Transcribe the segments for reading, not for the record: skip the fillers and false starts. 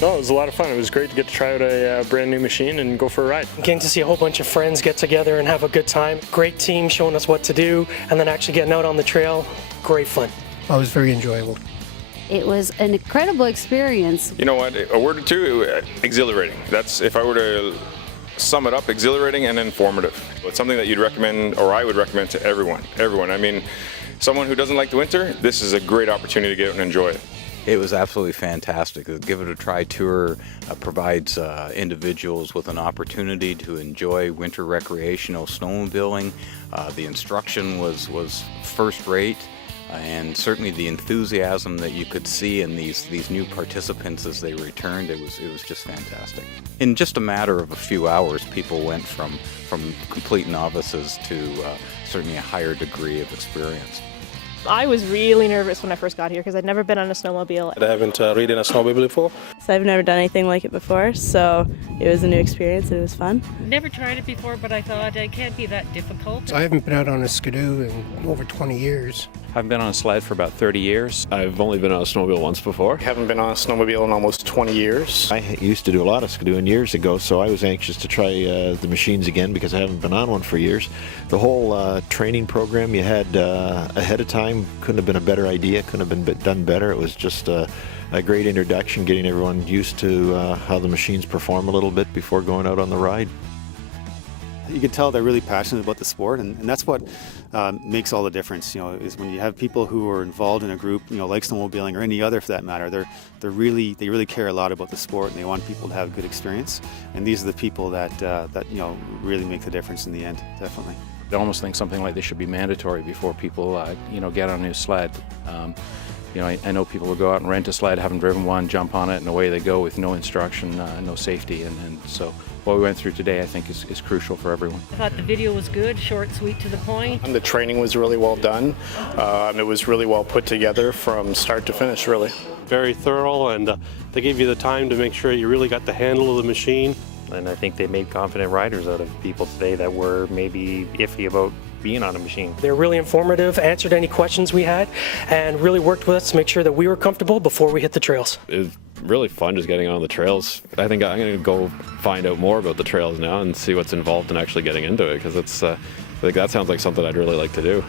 No, it was a lot of fun. It was great to get to try out a brand new machine and go for a ride. Getting to see a whole bunch of friends get together and have a good time. Great team showing us what to do, and then actually getting out on the trail, great fun. It was very enjoyable. It was an incredible experience. You know what, a word or two, exhilarating. That's, if I were to sum it up, exhilarating and informative. It's something that you'd recommend, or I would recommend to everyone. I mean, someone who doesn't like the winter, this is a great opportunity to get out and enjoy it. It was absolutely fantastic. The Give It a Try tour provides individuals with an opportunity to enjoy winter recreational snowmobiling. The instruction was first rate, and certainly the enthusiasm that you could see in these new participants as they returned, it was just fantastic. In just a matter of a few hours, people went from complete novices to certainly a higher degree of experience. I was really nervous when I first got here because I'd never been on a snowmobile. I haven't ridden a snowmobile before. So I've never done anything like it before, so it was a new experience and it was fun. Never tried it before, but I thought it can't be that difficult. I haven't been out on a skidoo in over 20 years. I've been on a sled for about 30 years. I've only been on a snowmobile once before. I haven't been on a snowmobile in almost 20 years. I used to do a lot of skidooing years ago, so I was anxious to try the machines again because I haven't been on one for years. The whole training program you had ahead of time couldn't have been a better idea, couldn't have been done better. It was just a great introduction, getting everyone used to how the machines perform a little bit before going out on the ride. You can tell they're really passionate about the sport, and that's what makes all the difference. You know, is when you have people who are involved in a group, you know, like snowmobiling or any other for that matter. They really care a lot about the sport, and they want people to have a good experience. And these are the people that you know, really make the difference in the end. Definitely. I almost think something like this should be mandatory before people, you know, get on a new sled. You know, I know people will go out and rent a sled, haven't driven one, jump on it, and away they go with no instruction, no safety, and so what we went through today, I think, is crucial for everyone. I thought the video was good, short, sweet, to the point. And the training was really well done. It was really well put together from start to finish, really. Very thorough, and they gave you the time to make sure you really got the handle of the machine. And I think they made confident riders out of people today that were maybe iffy about being on a machine. They were really informative, answered any questions we had, and really worked with us to make sure that we were comfortable before we hit the trails. It was really fun just getting on the trails. I think I'm going to go find out more about the trails now and see what's involved in actually getting into it, because it's I think that sounds like something I'd really like to do.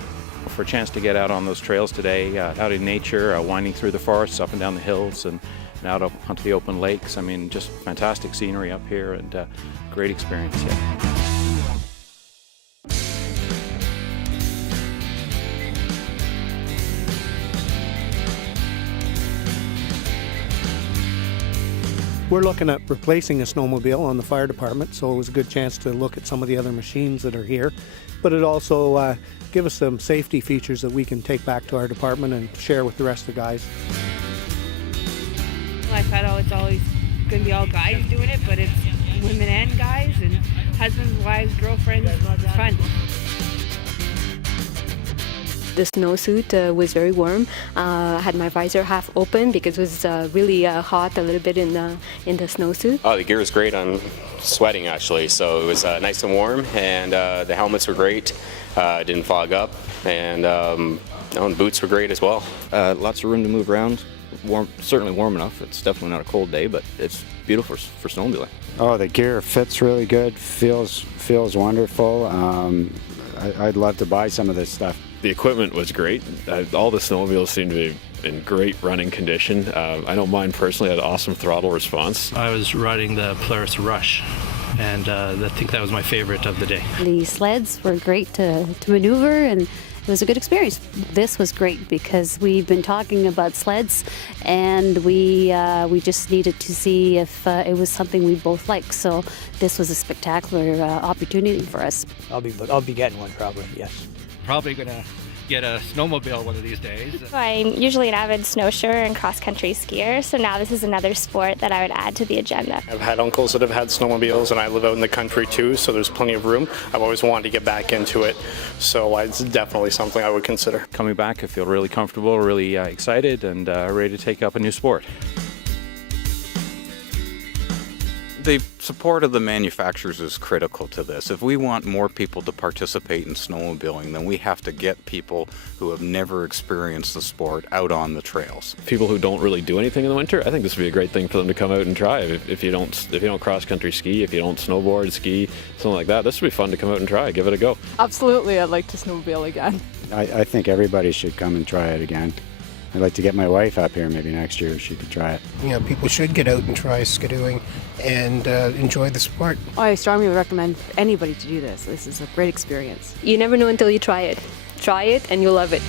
For a chance to get out on those trails today, out in nature, winding through the forests, up and down the hills, and out onto the open lakes. I mean, just fantastic scenery up here, and great experience. Yeah. We're looking at replacing a snowmobile on the fire department, so it was a good chance to look at some of the other machines that are here. But it also gives us some safety features that we can take back to our department and share with the rest of the guys. I thought it's always going to be all guys doing it, but it's women and guys, and husbands, wives, girlfriends. It's fun. The snowsuit was very warm. I had my visor half open because it was really hot a little bit in the snowsuit. Oh, the gear was great. I'm sweating actually, so it was nice and warm, and the helmets were great. Didn't fog up, and the boots were great as well. Lots of room to move around. Warm, certainly warm enough. It's definitely not a cold day, but it's beautiful for snowmobiling. Oh, the gear fits really good. Feels wonderful. I'd love to buy some of this stuff. The equipment was great. All the snowmobiles seemed to be in great running condition. I know mine personally had awesome throttle response. I was riding the Polaris Rush, and I think that was my favorite of the day. The sleds were great to maneuver, and it was a good experience. This was great because we've been talking about sleds, and we just needed to see if it was something we both like. So this was a spectacular opportunity for us. I'll be getting one probably, yes. Probably gonna get a snowmobile one of these days. I'm usually an avid snowshoer and cross-country skier, so now this is another sport that I would add to the agenda. I've had uncles that have had snowmobiles, and I live out in the country too, so there's plenty of room. I've always wanted to get back into it, so it's definitely something I would consider. Coming back, I feel really comfortable, really excited, and ready to take up a new sport. They support of the manufacturers is critical to this. If we want more people to participate in snowmobiling, then we have to get people who have never experienced the sport out on the trails. People who don't really do anything in the winter, I think this would be a great thing for them to come out and try. If you don't cross country ski, if you don't snowboard, ski, something like that, this would be fun to come out and try. Give it a go. Absolutely, I'd like to snowmobile again. I think everybody should come and try it again. I'd like to get my wife up here maybe next year if she could try it. You know, people should get out and try skidooing and enjoy the sport. I strongly recommend anybody to do this. This is a great experience. You never know until you try it. Try it and you'll love it.